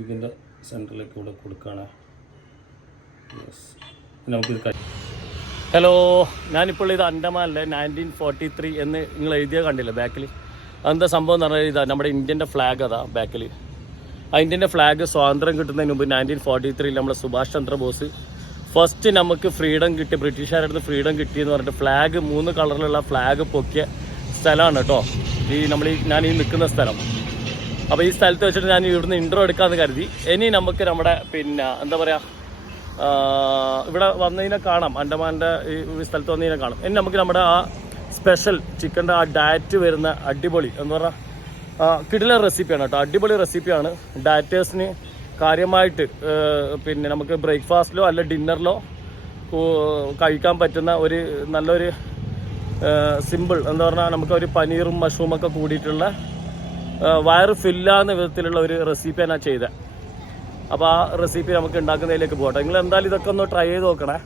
ഇതിൻ്റെ സെൻറ്ററിലേക്ക് ഇവിടെ കൊടുക്കുകയാണ്. നമുക്കിത് ഹലോ, ഞാനിപ്പോൾ ഇത് അണ്ടമാനിലെ 1943 എന്ന് നിങ്ങൾ എഴുതിയ കണ്ടില്ലേ ബാക്കിൽ? അതെന്താ സംഭവം എന്ന് പറഞ്ഞാൽ ഇതാ നമ്മുടെ ഇന്ത്യൻ്റെ ഫ്ലാഗ് അതാ ബാക്കിൽ. ആ ഇന്ത്യൻ്റെ ഫ്ലാഗ് സ്വാതന്ത്ര്യം കിട്ടുന്നതിന് മുമ്പ് 1943 നമ്മുടെ സുഭാഷ് ചന്ദ്രബോസ് ഫസ്റ്റ് നമുക്ക് ഫ്രീഡം കിട്ടി, ബ്രിട്ടീഷുകാരുടെ അടുത്ത് ഫ്രീഡം കിട്ടിയെന്ന് പറഞ്ഞിട്ട് ഫ്ലാഗ് 3 കളറിലുള്ള ഫ്ലാഗ് പൊക്കിയ സ്ഥലമാണ് കേട്ടോ ഞാൻ ഈ നിൽക്കുന്ന സ്ഥലം. അപ്പോൾ ഈ സ്ഥലത്ത് വെച്ചിട്ട് ഞാൻ ഇവിടുന്ന് ഇൻട്രോ എടുക്കാമെന്ന് കരുതി. ഇനി നമുക്ക് നമ്മുടെ എന്താ പറയുക, ഇവിടെ വന്നതിനെ കാണാം, അണ്ടമാൻ്റെ ഈ സ്ഥലത്ത് വന്നതിനെ കാണാം. ഇനി നമുക്ക് നമ്മുടെ ആ സ്പെഷ്യൽ ചിക്കൻ്റെ ആ ഡയറ്റ് വരുന്ന അടിപൊളി എന്ന് പറഞ്ഞാൽ കിടിലൻ റെസിപ്പിയാണ് കേട്ടോ. അടിപൊളി റെസിപ്പിയാണ്. ഡയറ്റേഴ്സിന് കാര്യമായിട്ട് നമുക്ക് ബ്രേക്ക്ഫാസ്റ്റിലോ അല്ല ഡിന്നറിലോ കഴിക്കാൻ പറ്റുന്ന ഒരു നല്ലൊരു സിമ്പിൾ എന്താ പറഞ്ഞാൽ നമുക്കൊരു പനീറും മഷ്റൂമൊക്കെ കൂടിയിട്ടുള്ള വയറ് ഫില്ലാകുന്ന വിധത്തിലുള്ള ഒരു റെസിപ്പിയാണ് ഞാൻ ചെയ്തത്. അപ്പോൾ ആ റെസിപ്പി നമുക്ക് ഉണ്ടാക്കുന്നതിലേക്ക് പോകട്ടെ. നിങ്ങൾ എന്തായാലും ഇതൊക്കെ ഒന്ന് ട്രൈ ചെയ്ത് നോക്കണേ.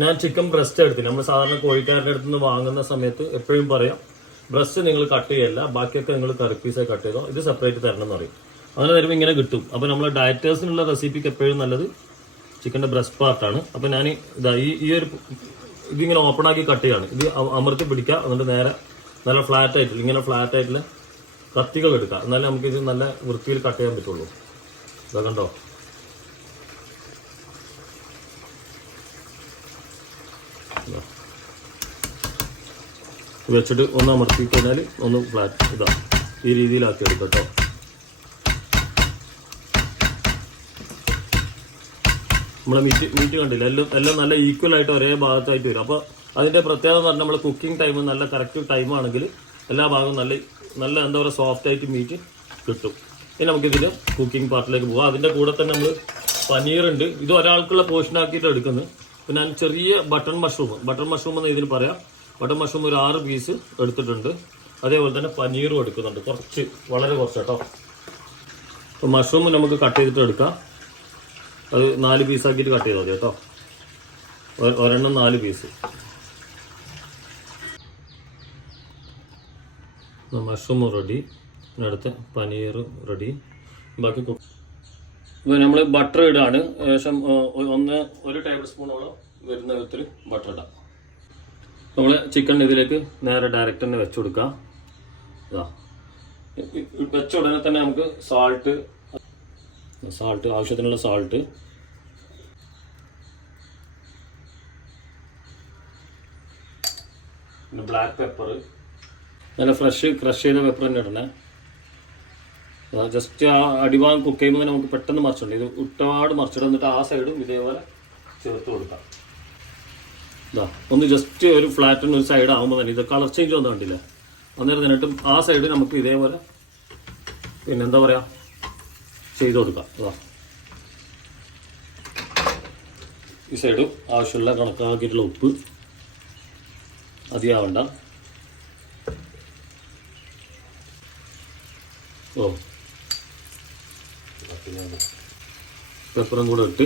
ഞാൻ ചിക്കൻ ബ്രസ്റ്റ് എടുത്തില്ല. നമ്മൾ സാധാരണ കോഴിക്കാരുടെ അടുത്ത് നിന്ന് വാങ്ങുന്ന സമയത്ത് എപ്പോഴും പറയാം, ബ്രസ്റ്റ് നിങ്ങൾ കട്ട് ചെയ്യല്ല, ബാക്കിയൊക്കെ നിങ്ങൾ കറി പീസായി കട്ട് ചെയ്തോ, ഇത് സെപ്പറേറ്റ് തരണം എന്ന് പറയും. അങ്ങനെ തരുമ്പോൾ ഇങ്ങനെ കിട്ടും. അപ്പോൾ നമ്മൾ ഡയറ്റേഴ്സിനുള്ള റെസിപ്പിക്ക് എപ്പോഴും നല്ലത് ചിക്കൻ്റെ ബ്രസ്റ്റ് പാർട്ടാണ്. അപ്പോൾ ഞാൻ ഇതാ ഈ ഒരു ഇതിങ്ങനെ ഓപ്പൺ ആക്കി കട്ട് ചെയ്യാണ്. ഇത് അമർത്തി പിടിക്കുക, എന്നിട്ട് നേരെ നല്ല ഫ്ലാറ്റ് ആയിട്ടില്ല, ഇങ്ങനെ ഫ്ലാറ്റ് ആയിട്ടുള്ള കത്തികൾ എടുക്കുക, എന്നാലേ നമുക്കിത് നല്ല വൃത്തിയിൽ കട്ട് ചെയ്യാൻ പറ്റുള്ളൂ. ഇതാ കണ്ടോ, വെച്ചിട്ട് ഒന്ന് അമർത്തി കഴിഞ്ഞാൽ ഒന്ന് ഫ്ലാറ്റ് ഇതാ ഈ രീതിയിലാക്കി എടുക്കാം കേട്ടോ. നമ്മളെ മീറ്റ് കണ്ടില്ല, എല്ലാം നല്ല ഈക്വൽ ആയിട്ട് ഒരേ ഭാഗത്തായിട്ട് വരും. അപ്പോൾ അതിൻ്റെ പ്രത്യേകത എന്ന് പറഞ്ഞാൽ നമ്മൾ കുക്കിംഗ് ടൈം നല്ല കറക്റ്റ് ടൈമാണെങ്കിൽ എല്ലാ ഭാഗവും നല്ല എന്താ പറയുക സോഫ്റ്റ് ആയിട്ട് മീറ്റ് കിട്ടും. ഇനി നമുക്കിതിൻ്റെ കുക്കിംഗ് പാർട്ടിലേക്ക് പോകാം. അതിൻ്റെ കൂടെ തന്നെ നമ്മൾ പനീറുണ്ട്, ഇത് ഒരാൾക്കുള്ള പോർഷനാക്കിയിട്ട് എടുക്കുന്നത്. പിന്നെ ഞാൻ ചെറിയ ബട്ടൺ മഷ്റൂം എന്ന് ഇതിന് പറയാം. ബട്ടൺ മഷ്റൂം ഒരു 6 പീസ് എടുത്തിട്ടുണ്ട്. അതേപോലെ തന്നെ പനീറും എടുക്കുന്നുണ്ട്, വളരെ കുറച്ച് കേട്ടോ. അപ്പോൾ മഷ്റൂം നമുക്ക് കട്ട് ചെയ്തിട്ട് എടുക്കാം. അത് 4 പീസാക്കിയിട്ട് കട്ട് ചെയ്താൽ മതി കേട്ടോ. ഒരെണ്ണം 4 പീസ്. മഷ്റൂം റെഡി, അടുത്ത പനീർ റെഡി. ബാക്കി ഇപ്പോൾ നമ്മൾ ബട്ടർ ഇടാണ്. ഏകദേശം 1 ടേബിൾ സ്പൂണോളം വരുന്ന വിധത്തിൽ ബട്ടർ ഇടാം. നമ്മൾ ചിക്കൻ ഇതിലേക്ക് നേരെ ഡയറക്റ്റ് തന്നെ വെച്ച് കൊടുക്കാം. ഇതാ വെച്ച ഉടനെ തന്നെ നമുക്ക് സാൾട്ട് ആവശ്യത്തിനുള്ള സാൾട്ട്, പിന്നെ ബ്ലാക്ക് പെപ്പർ, നല്ല ഫ്രഷ് ക്രഷ് ചെയ്ത പെപ്പർ തന്നെ ഇടണേ. ജസ്റ്റ് ആ അടിഭാഗം കുക്ക് ചെയ്യുമ്പോൾ നമുക്ക് പെട്ടെന്ന് മറിച്ചിട്ടുണ്ട്. ഇത് ഒരുപാട് മറിച്ചിട്ട് എന്നിട്ട് ആ സൈഡും ഇതേപോലെ ചേർത്ത് കൊടുക്കാം. ഇതാ ഒന്ന് ജസ്റ്റ് ഒരു ഫ്ലാറ്റിന് ഒരു സൈഡ് ആകുമ്പോൾ തന്നെ ഇത് കളർ ചേഞ്ച് ഒന്നും കണ്ടില്ല. അന്നേരം തന്നിട്ടും ആ സൈഡ് നമുക്ക് ഇതേപോലെ പിന്നെന്താ പറയുക ചെയ്ത് കൊടുക്കാം. ഇതാ ഈ സൈഡ് ആവശ്യമുള്ള കണക്കാക്കിയിട്ടുള്ള ഉപ്പ് അധികമാവണ്ട. പെപ്പറും കൂടെ ഇട്ട്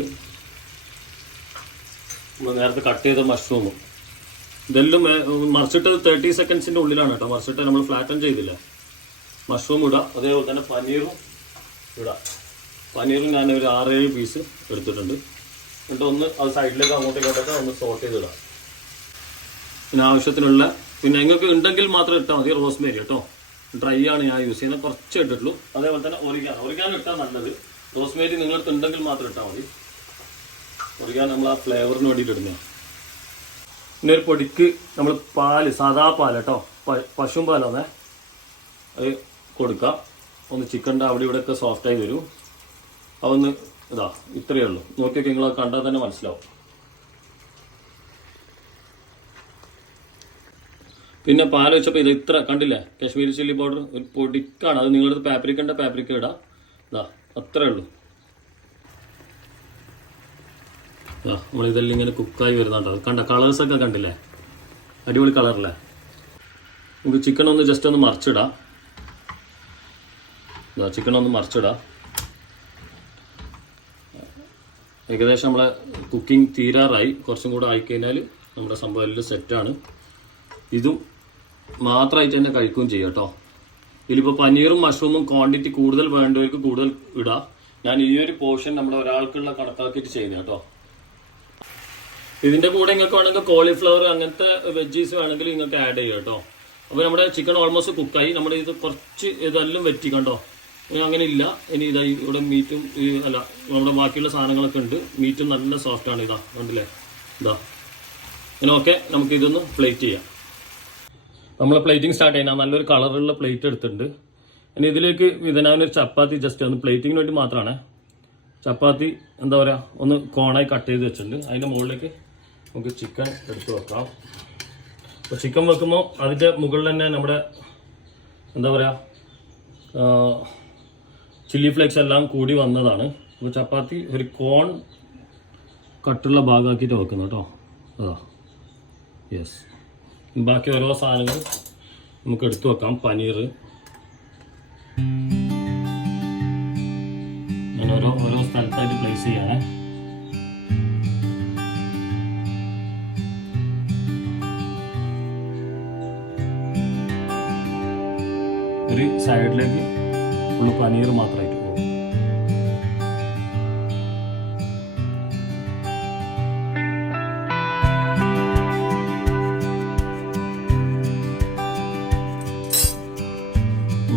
നേരത്തെ കട്ട് ചെയ്ത മഷ്റൂമും ഇതെല്ലാം മറിച്ചിട്ടത് 30 സെക്കൻഡ്സിൻ്റെ ഉള്ളിലാണ് കേട്ടോ. മറിച്ചിട്ട് നമ്മൾ ഫ്ലാറ്റൻ ചെയ്തില്ല. മഷ്റൂം ഇടാം, അതേപോലെ തന്നെ പനീറും ഇടാം. പനീറും ഞാൻ ഒരു 6-7 പീസ് എടുത്തിട്ടുണ്ട്. എന്നിട്ട് ഒന്ന് അത് സൈഡിലേക്ക് അങ്ങോട്ടേക്കൊക്കെ ഒന്ന് സോട്ട് ചെയ്തിടാം. പിന്നെ ആവശ്യത്തിനുള്ള പിന്നെ നിങ്ങൾക്ക് ഉണ്ടെങ്കിൽ മാത്രം ഇട്ടാൽ മതി റോസ്മേരി കേട്ടോ. ഡ്രൈ ആണ് ഞാൻ യൂസ് ചെയ്യുന്നത്, കുറച്ച് ഇട്ടിട്ടുള്ളൂ. അതേപോലെ തന്നെ ഒറിഗാനോ ഇട്ടാൽ നല്ലത്. റോസ്മേരി നിങ്ങൾക്ക് ഉണ്ടെങ്കിൽ മാത്രം ഇട്ടാൽ മതി. ഒറിഗാനോ നമ്മൾ ആ ഫ്ലേവറിന് വേണ്ടിയിട്ട് ഇടുന്നതാണ്. പിന്നെ ഒരു പൊടിക്ക് നമ്മൾ പാല്, സാധാ പാൽ കേട്ടോ, പശുവും പാലാണേ, അത് കൊടുക്കാം. ഒന്ന് ചിക്കൻ്റെ അവിടെ ഇവിടെയൊക്കെ സോഫ്റ്റായി വരും. അതൊന്ന് ഇതാ ഇത്രയേ ഉള്ളൂ. നോക്കിയൊക്കെ നിങ്ങൾ കണ്ടാൽ തന്നെ മനസ്സിലാവും. പിന്നെ പാൽ വെച്ചപ്പോൾ ഇത് ഇത്ര കണ്ടില്ലേ, കാശ്മീരി ചില്ലി പൗഡർ ഒരു പൊടിക്കാണ്. അത് നിങ്ങളടുത്ത് പാപ്രിക്ക ഇടാം. ഇതാ അത്രേ ഉള്ളൂ. നമ്മളിതെല്ലാം ഇങ്ങനെ കുക്കായി വരുന്നുണ്ടോ, കണ്ട കളേഴ്സൊക്കെ കണ്ടില്ലേ, അടിപൊളി കളറല്ലേ. നമുക്ക് ചിക്കൻ ഒന്ന് ജസ്റ്റ് ഒന്ന് മറിച്ചിടാം. ചിക്കൻ ഒന്ന് മറിച്ചിടാം. ഏകദേശം നമ്മളെ കുക്കിംഗ് തീരാറായി. കുറച്ചും കൂടെ ആയിക്കഴിഞ്ഞാൽ നമ്മുടെ സംഭവം എല്ലാം സെറ്റാണ്. ഇതും മാത്രമായിട്ട് തന്നെ കഴിക്കുകയും ചെയ്യാം കേട്ടോ. ഇതിലിപ്പോൾ പനീറും മഷ്റൂമും ക്വാണ്ടിറ്റി കൂടുതൽ വേണ്ടവർക്ക് കൂടുതൽ ഇടാം. ഞാൻ ഈ ഒരു പോർഷൻ നമ്മുടെ ഒരാൾക്കുള്ള കണക്കാക്കിയിട്ട് ചെയ്യുന്നത് കേട്ടോ. ഇതിൻ്റെ കൂടെ നിങ്ങൾക്ക് വേണമെങ്കിൽ കോളിഫ്ലവർ അങ്ങനത്തെ വെജീസ് വേണമെങ്കിൽ നിങ്ങൾക്ക് ആഡ് ചെയ്യാം കേട്ടോ. അപ്പോൾ നമ്മുടെ ചിക്കൻ ഓൾമോസ്റ്റ് കുക്കായി. നമ്മുടെ ഇത് കുറച്ച് ഇതെല്ലാം വെറ്റിക്കണ്ടോ, അങ്ങനെ ഇല്ല. ഇനി ഇതാ ഇവിടെ മീറ്റും അല്ല നമ്മുടെ ബാക്കിയുള്ള സാധനങ്ങളൊക്കെ ഉണ്ട്. മീറ്റും നല്ല സോഫ്റ്റാണ്. ഇതാ കണ്ടില്ലേ, ഇതാ ഇങ്ങനെ. ഓക്കെ, നമുക്ക് ഇതൊന്ന് പ്ലേറ്റ് ചെയ്യാം. നമ്മൾ പ്ലേറ്റിംഗ് സ്റ്റാർട്ട് ചെയ്യാം. നല്ലൊരു കളറുള്ള പ്ലേറ്റ് എടുത്തിട്ടുണ്ട്. ഇനി ഇതിലേക്ക് ഞാനൊരു ചപ്പാത്തി ജസ്റ്റ് ഒന്ന് പ്ലേറ്റിങ്ങിന് വേണ്ടി മാത്രമാണ്. ചപ്പാത്തി എന്താ പറയുക ഒന്ന് കോണായി കട്ട് ചെയ്ത് വെച്ചിട്ടുണ്ട്. അതിൻ്റെ മുകളിലേക്ക് നമുക്ക് ചിക്കൻ എടുത്ത് വെക്കാം. അപ്പോൾ ചിക്കൻ വെക്കുമ്പോൾ അതിൻ്റെ മുകളിൽ തന്നെ നമ്മുടെ എന്താ പറയുക ചില്ലി ഫ്ലേക്സ് എല്ലാം കൂടി വന്നതാണ്. അപ്പോൾ ചപ്പാത്തി ഒരു കോൺ കട്ടുള്ള ഭാഗമാക്കിയിട്ട് വെക്കുന്നു കേട്ടോ. അതാ, യെസ്. ബാക്കി ഓരോ സാധനങ്ങൾ നമുക്ക് എടുത്തു വെക്കാം. പനീർ ഞാൻ ഓരോ സ്ഥലത്തായിട്ട് പ്ലേസ് ചെയ്യണേ. ഒരു സൈഡിലേക്ക് ഫുള്ള് പനീർ മാത്രമായിട്ട് പോകും.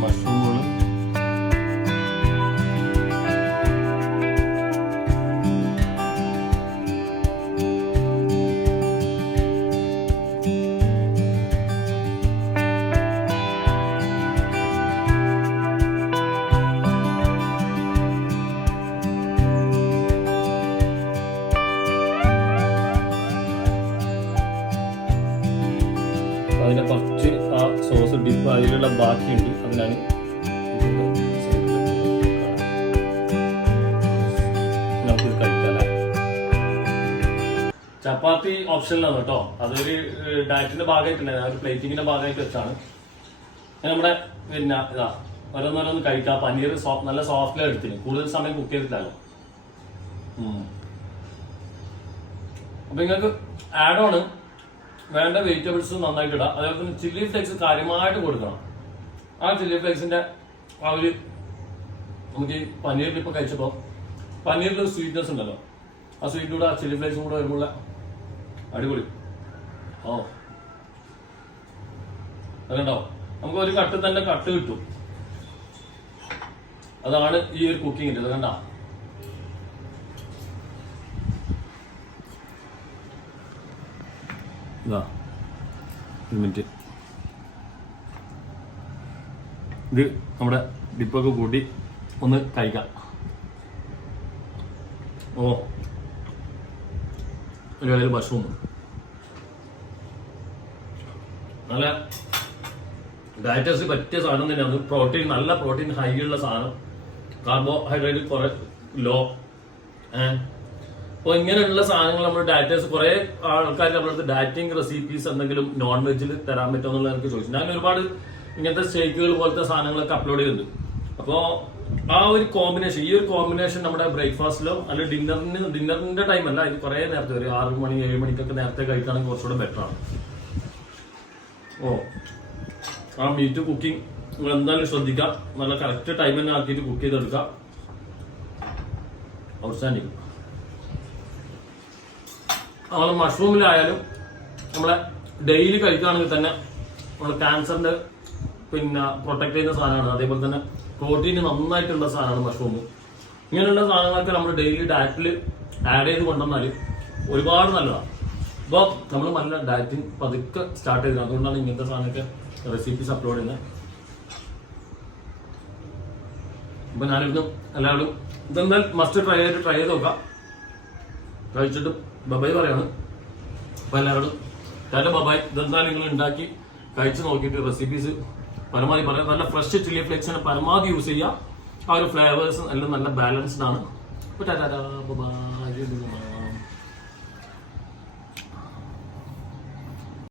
മഷ്റൂമുകൾ അതിനെ കുറച്ച് ആ സോസ് ഡിപ്പ് അതിലുള്ള ബാക്കിയുണ്ട്. അതിനാണ് നമുക്ക് കഴിക്കാം. ചപ്പാത്തി ഓപ്ഷനിലാണ് കേട്ടോ. അതൊരു ഡയറ്റിന്റെ ഭാഗമായിട്ടുണ്ട്. ഒരു പ്ലേറ്റിങ്ങിന്റെ ഭാഗമായിട്ട് വെച്ചാണ്. നമ്മുടെ പിന്നെ ഇതാ ഓരോന്നോരോന്ന് കഴിക്കാം. പനീർ നല്ല സോഫ്റ്റിലാണ് എടുത്തിന്. കൂടുതൽ സമയം കുക്ക് ചെയ്തിട്ടല്ലോ. അപ്പൊ നിങ്ങൾക്ക് ആഡ് ഓൺ വേണ്ട വെജിറ്റബിൾസ് നന്നായിട്ട് ഇടാം. അതേപോലെ തന്നെ ചില്ലി ഫ്ലേക്സ് കാര്യമായിട്ട് കൊടുക്കണം. ആ ചില്ലി ഫ്ലേക്സിന്റെ ആ ഒരു നമുക്ക് ഈ പനീറിൽ ഇപ്പൊ കഴിച്ചപ്പോൾ പനീറിൽ സ്വീറ്റ്നെസ് ഉണ്ടല്ലോ, ആ സ്വീറ്റ് കൂടെ ആ ചില്ലി ഫ്ലേക്സും കൂടെ വരുമ്പോൾ അടിപൊളി. ഓ അതുണ്ടോ, നമുക്ക് ഒരു കട്ട് തന്നെ കട്ട് കിട്ടും. അതാണ് ഈ ഒരു കുക്കിങ്ങിന്റെ. ഇത് കണ്ട ഇതാ ഒരു മിനിറ്റ്. ഇത് നമ്മുടെ ഡിപ്പൊക്കെ കൂട്ടി ഒന്ന് കഴിക്കാം. ഓ ഒരു കടയിൽ മഷ്റൂം നല്ല ഡയറ്റേഴ്സ് പറ്റിയ സാധനം തന്നെയാണ്. പ്രോട്ടീൻ നല്ല പ്രോട്ടീൻ ഹൈ ഉള്ള സാധനം. കാർബോഹൈഡ്രേറ്റ് കുറെ ലോ. അപ്പോൾ ഇങ്ങനെയുള്ള സാധനങ്ങൾ നമ്മൾ ഡയറ്റേഴ്സ് കുറെ ആൾക്കാർ നമ്മളടുത്ത് ഡയറ്റിംഗ് റെസിപ്പീസ് എന്തെങ്കിലും നോൺ വെജിൽ തരാൻ പറ്റുമോ എന്നുള്ള എനിക്ക് ചോദിച്ചു. ഞാൻ ഒരുപാട് ഇങ്ങനത്തെ ഷേക്കുകൾ പോലത്തെ സാധനങ്ങളൊക്കെ അപ്ലോഡ് ചെയ്തിട്ടുണ്ട്. അപ്പോൾ ആ ഒരു കോമ്പിനേഷൻ, ഈ ഒരു കോമ്പിനേഷൻ നമ്മുടെ ബ്രേക്ക്ഫാസ്റ്റിലോ അല്ലെങ്കിൽ ഡിന്നറിന്റെ ടൈം അല്ല, ഇത് കുറെ നേരത്തെ ഒരു 6 മണി 7 മണിക്കൊക്കെ നേരത്തെ കഴിക്കുകയാണെങ്കിൽ കുറച്ചുകൂടെ ബെറ്റർ ആണ്. ഓ ആ മീറ്റ് കുക്കിംഗ് നിങ്ങൾ എന്തായാലും ശ്രദ്ധിക്കാം. നല്ല കറക്റ്റ് ടൈം തന്നെ ആക്കിയിട്ട് കുക്ക് ചെയ്തെടുക്കാം. ഔട്ട്സ്റ്റാൻഡിങ്. നമ്മളെ മഷ്റൂമിലായാലും നമ്മളെ ഡെയിലി കഴിക്കുകയാണെങ്കിൽ തന്നെ നമ്മളെ ക്യാൻസറിന്റെ പിന്നെ പ്രൊട്ടക്ട് ചെയ്യുന്ന സാധനമാണ്. അതേപോലെ തന്നെ പ്രോട്ടീൻ നന്നായിട്ടുള്ള സാധനമാണ് മഷ്റൂം. ഇങ്ങനെയുള്ള സാധനങ്ങളൊക്കെ നമ്മൾ ഡെയിലി ഡയറ്റിൽ ആഡ് ചെയ്ത് കൊണ്ടുവന്നാൽ ഒരുപാട് നല്ലതാണ്. അപ്പോൾ നമ്മൾ നല്ല ഡയറ്റിംഗ് പതുക്കെ സ്റ്റാർട്ട് ചെയ്തത്. അതുകൊണ്ടാണ് ഇങ്ങനത്തെ സാധനമൊക്കെ റെസിപ്പീസ് അപ്ലോഡ് ചെയ്യുന്നത്. അപ്പോൾ ഞാനിരുന്നു എല്ലാവരും ഇതെന്നാൽ മസ്റ്റ് ട്രൈ ചെയ്ത് നോക്കാം. കഴിച്ചിട്ട് ബബായ് പറയാണ്. അപ്പോൾ എല്ലാവരോടും ടാറ്റ ബബായ്. ഇതെന്തായാലും നിങ്ങൾ ഉണ്ടാക്കി കഴിച്ച് നോക്കിയിട്ട് റെസിപ്പീസ് പരമാവധി പറയാം. നല്ല ഫ്രഷ് ചില്ലി ഫ്ലേക്സിനെ പരമാവധി യൂസ് ചെയ്യുക. ആ ഒരു ഫ്ലേവേഴ്സ് എല്ലാം നല്ല ബാലൻസ്ഡ് ആണ്. അപ്പോൾ ടാറ്റ ബബായ്.